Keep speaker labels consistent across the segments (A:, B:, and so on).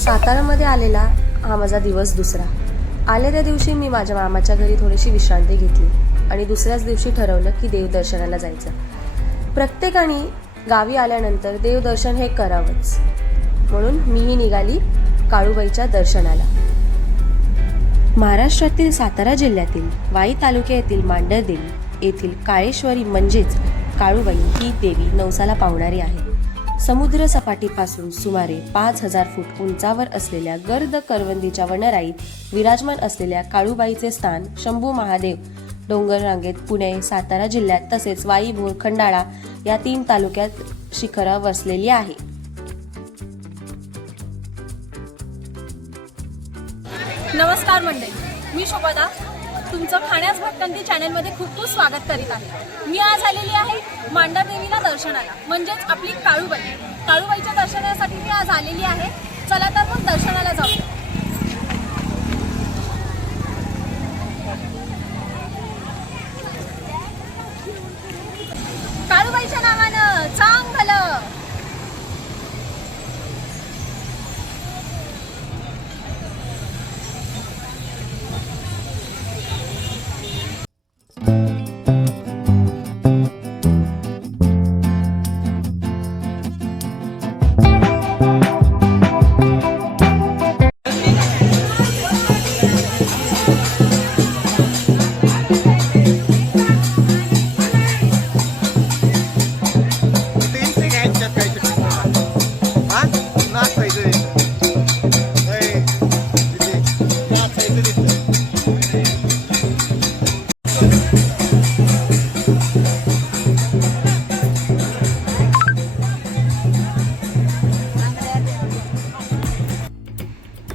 A: सातारामध्ये आलेला हा माझा दिवस दुसरा. आल्या त्या दिवशी मी माझ्या मामाच्या घरी थोडीशी विश्रांती घेतली आणि दुसऱ्याच दिवशी ठरवलं की देवदर्शनाला जायचं. प्रत्येकाने गावी आल्यानंतर देवदर्शन हे करावंच. म्हणून मीही निघाली काळूबाईच्या दर्शनाला. महाराष्ट्रातील सातारा जिल्ह्यातील वाई तालुक्यातील मांडरदेवी येथील काळेश्वरी म्हणजेच काळूबाई ही देवी नवसाला पावणारी आहे. समुद्र सपाटीपासून सुमारे पाच हजार फूट उंचावर असलेल्या गर्द करवंदीच्या वनराईत विराजमान असलेल्या काळूबाईचे स्थान शंभू महादेव डोंगर रांगेत पुणे सातारा जिल्ह्यात तसेच वाई भोर खंडाळा या तीन तालुक्यात शिखरा वसलेली आहे.
B: नमस्कार मंडळी मी शोभदा तुमचं खाण्यास भटकंती चॅनलमध्ये खूप खूप स्वागत करीत आहे. मी आज आलेली आहे मांडर देवीला दर्शनाला म्हणजेच आपली काळूबाई. काळूबाईच्या दर्शनासाठी मी आज आलेली आहे. चला तर मग दर्शनाला जाऊया.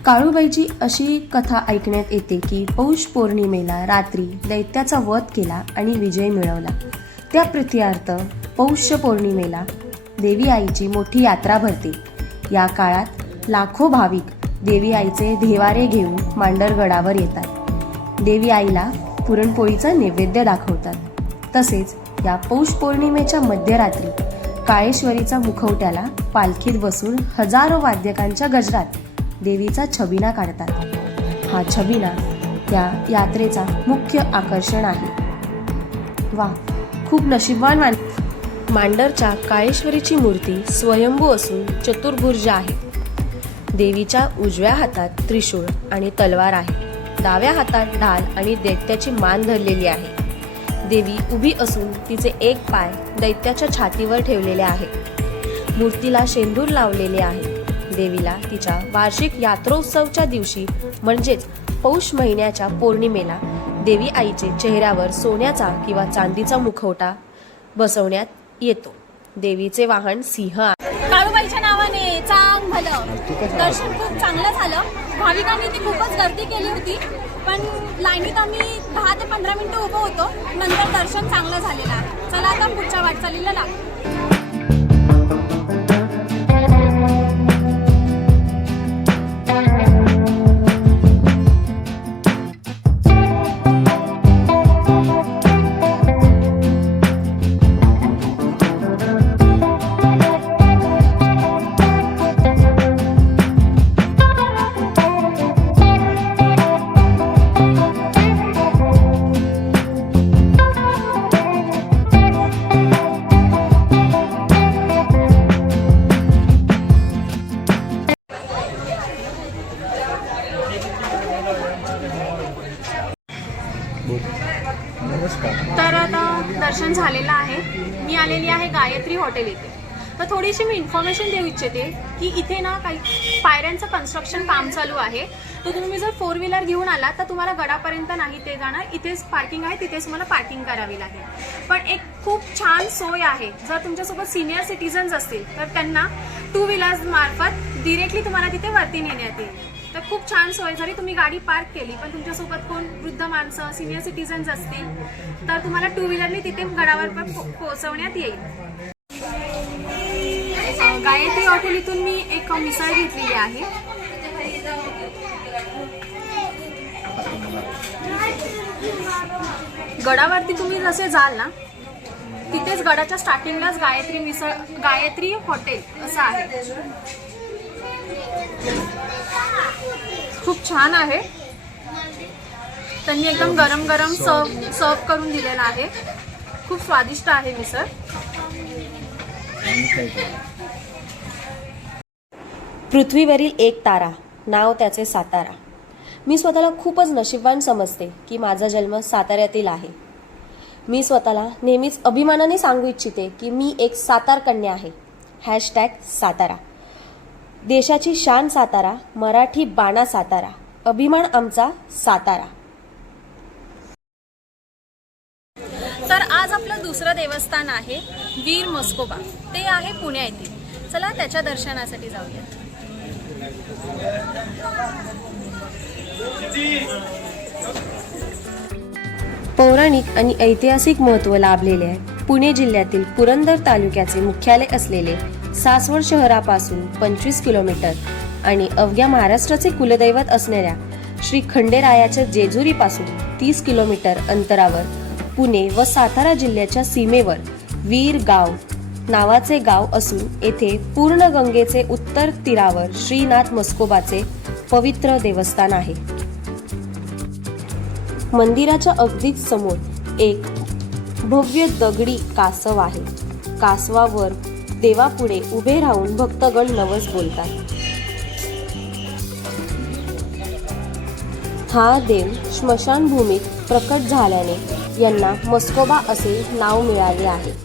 A: काळूबाईची अशी कथा ऐकण्यात येते की पौष पौर्णिमेला रात्री दैत्याचा वध केला आणि विजय मिळवला. त्या प्रित्यार्थ पौष पौर्णिमेला देवी आईची मोठी यात्रा भरते. या काळात लाखो भाविक देवी आईचे देवारे घेऊन मांडरगडावर येतात. देवी आईला पुरणपोळीचा नैवेद्य दाखवतात. तसेच या पौष पौर्णिमेच्या मध्यरात्री काळेश्वरीचा मुखवट्याला पालखीत बसून हजारो वाद्यकांच्या गजरात देवीचा छबिना काढतात. हा छबिना या यात्रेचा मुख्य आकर्षण आहे. वा खूप नशीबवान मान मांडरच्या काळेश्वरीची मूर्ती स्वयंभू असून चतुर्भुर्ज आहे. देवीच्या उजव्या हातात त्रिशूळ आणि तलवार आहे. डाव्या हातात ढाल आणि दैत्याची मान धरलेली आहे. देवी उभी असून तिचे एक पाय दैत्याच्या छातीवर ठेवलेले आहे. मूर्तीला शेंदूर लावलेले आहे. देवीला तिच्या वार्षिक यात्रोत्सवच्या दिवशी म्हणजेच पौष महिन्याच्या पौर्णिमेला देवी आईचे चेहऱ्यावर सोन्याचा किंवा चांदीचा मुखवटा बसवण्यात येतो. देवीचे वाहन सिंह आहे
B: काळूबाईच्या नावाने चांग भलं दर्शन खूप चांगलं झालं. भाविकांनी ती खूपच गर्दी केली होती. पण लाईनीत आम्ही दहा ते पंधरा मिनिटं उभं होतो. नंतर दर्शन चांगलं झालेलं आहे. चला आता पुढच्या वाटचालीला लागू. हॉटेल इथे. तर थोडीशी मी इन्फॉर्मेशन देऊ इच्छिते की इथे ना काही पायऱ्यांचं कन्स्ट्रक्शन काम चालू आहे. तर तुम्ही जर फोर व्हीलर घेऊन आला तर तुम्हाला गडापर्यंत नाही ते जाणार. इथेच पार्किंग आहे तिथेच तुम्हाला पार्किंग करावी लागेल. पण एक खूप छान सोय आहे. जर तुमच्यासोबत सिनियर सिटीजन्स असतील तर त्यांना टू व्हीलर्स मार्फत डिरेक्टली तुम्हाला तिथे वरती नेण्यात येईल. तर खूप छान सोय. जरी तुम्ही गाडी पार्क केली पण तुमच्यासोबत कोण वृद्ध माणसं सिनियर सिटीजन्स असतील तर तुम्हाला टू व्हीलरने तिथे गडावर पण पो- पोहोचवण्यात येईल. गायत्री हॉटेल इथून मी एक मिसळ घेतलेली आहे. गडावरती तुम्ही जसे जाल ना तिथेच गडाच्या स्टार्टिंगलाच गायत्री मिसळ गायत्री हॉटेल असं आहे. खूप छान आहे. त्यांनी एकदम गरम गरम सर्व सर्व करून दिलेला आहे. खूप स्वादिष्ट आहे मिसळ.
A: पृथ्वीवरील एक तारा नाव त्याचे सातारा. मी स्वतःला खूपच नशीबवान समजते की माझा जन्म साताऱ्यातील आहे. मी स्वतःला नेहमीच अभिमानाने सांगू इच्छिते की मी एक सातार कन्या आहे. हॅशटॅग सातारा. देशाची शान सातारा मराठी बाणा सातारा. अभिमान आमचा सातारा.
B: तर आज आपलं दुसरं देवस्थान आहे वीर मस्कोबा. ते आहे पुण्या येथील. चला त्याच्या दर्शनासाठी जाऊया.
A: पौराणिक आणि ऐतिहासिक महत्त्व लाभलेले आहे. पुणे जिल्ह्यातील पुरंदर तालुक्याचे मुख्यालय असलेले सासवड शहरापासून पंचवीस किलोमीटर आणि अवघ्या महाराष्ट्राचे कुलदैवत असणाऱ्या श्री खंडेरायाच्या जेजुरीपासून तीस किलोमीटर अंतरावर पुणे व सातारा जिल्ह्याच्या सीमेवर वीर गाव नावाचे गाव असून येथे पूर्ण गंगेचे उत्तर तीरावर श्रीनाथ मस्कोबाचे पवित्र देवस्थान आहे. मंदिराच्या अगदीच समोर एक भव्य दगडी कासव आहे. कासवावर देवापुढे उभे राहून भक्तगण नवस बोलतात. हा देव स्मशानभूमीत प्रकट झाल्याने यांना मस्कोबा असे नाव मिळाले आहे.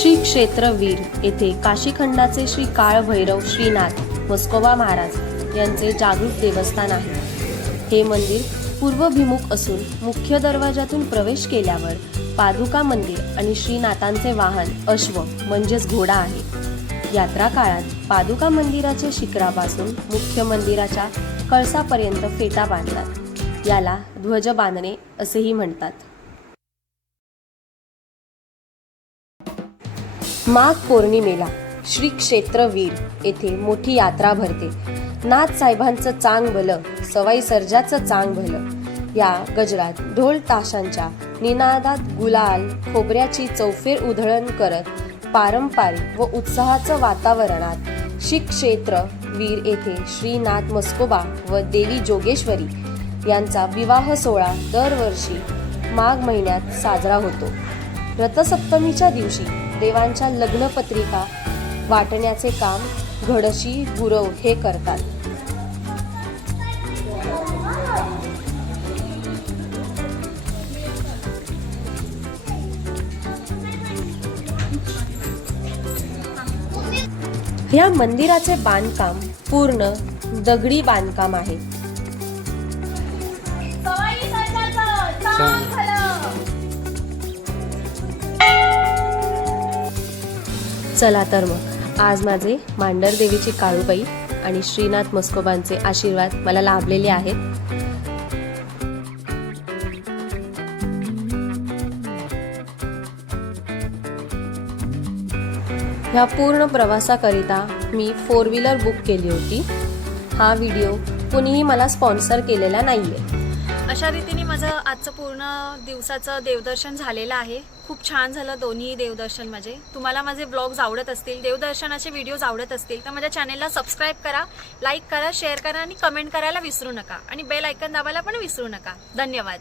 A: श्री क्षेत्र वीर येथे काशीखंडाचे श्री काळ भैरव श्रीनाथ मस्कोबा महाराज यांचे जागृत देवस्थान आहे. हे मंदिर पूर्वभिमुख असून मुख्य दरवाजातून प्रवेश केल्यावर पादुका मंदिर आणि श्रीनाथांचे वाहन अश्व म्हणजेच घोडा आहे. यात्रा काळात पादुका मंदिराच्या शिखरापासून मुख्य मंदिराच्या कळसापर्यंत फेटा बांधतात. याला ध्वज बांधणे असेही म्हणतात. माघ पौर्णिमेला श्री क्षेत्र वीर येथे मोठी यात्रा भरते. नाथ साहेबांचं चांग भलं सवाई सर्जाचं चांग भलं. या गजरात ढोल ताशांच्या निनादात गुलाल खोबऱ्याची चौफेर उधळण करत पारंपरिक व उत्साहाचं वातावरणात श्री क्षेत्र वीर येथे श्रीनाथ मस्कोबा व देवी जोगेश्वरी यांचा विवाह सोहळा दरवर्षी माघ महिन्यात साजरा होतो. रथसप्तमीच्या दिवशी देवांच्या लग्नपत्रिका वाटण्याचे काम घडशी गुरव हे करतात. या मंदिराचे बांधकाम पूर्ण दगडी बांधकाम आहे. चला तर मग. आज माझे मांडर देवीची काळूबाई आणि श्रीनाथ मस्कोबांचे आशीर्वाद मला लाभलेले आहेत. ह्या पूर्ण प्रवासाकरिता मी फोर व्हीलर बुक केली होती. हा व्हिडिओ कुणीही मला स्पॉन्सर केलेला नाहीये.
B: अशा रीतीने माझं आजचं पूर्ण दिवसाचं देवदर्शन झालेलं आहे. खूप छान झालं दोन्ही देवदर्शन माझे. तुम्हाला माझे ब्लॉग्स आवडत असतील देवदर्शनाचे व्हिडिओज आवडत असतील तर माझ्या चॅनेलला सबस्क्राईब करा लाईक करा शेअर करा आणि कमेंट करायला विसरू नका. आणि बेल ऐकन दाबायला पण विसरू नका. धन्यवाद.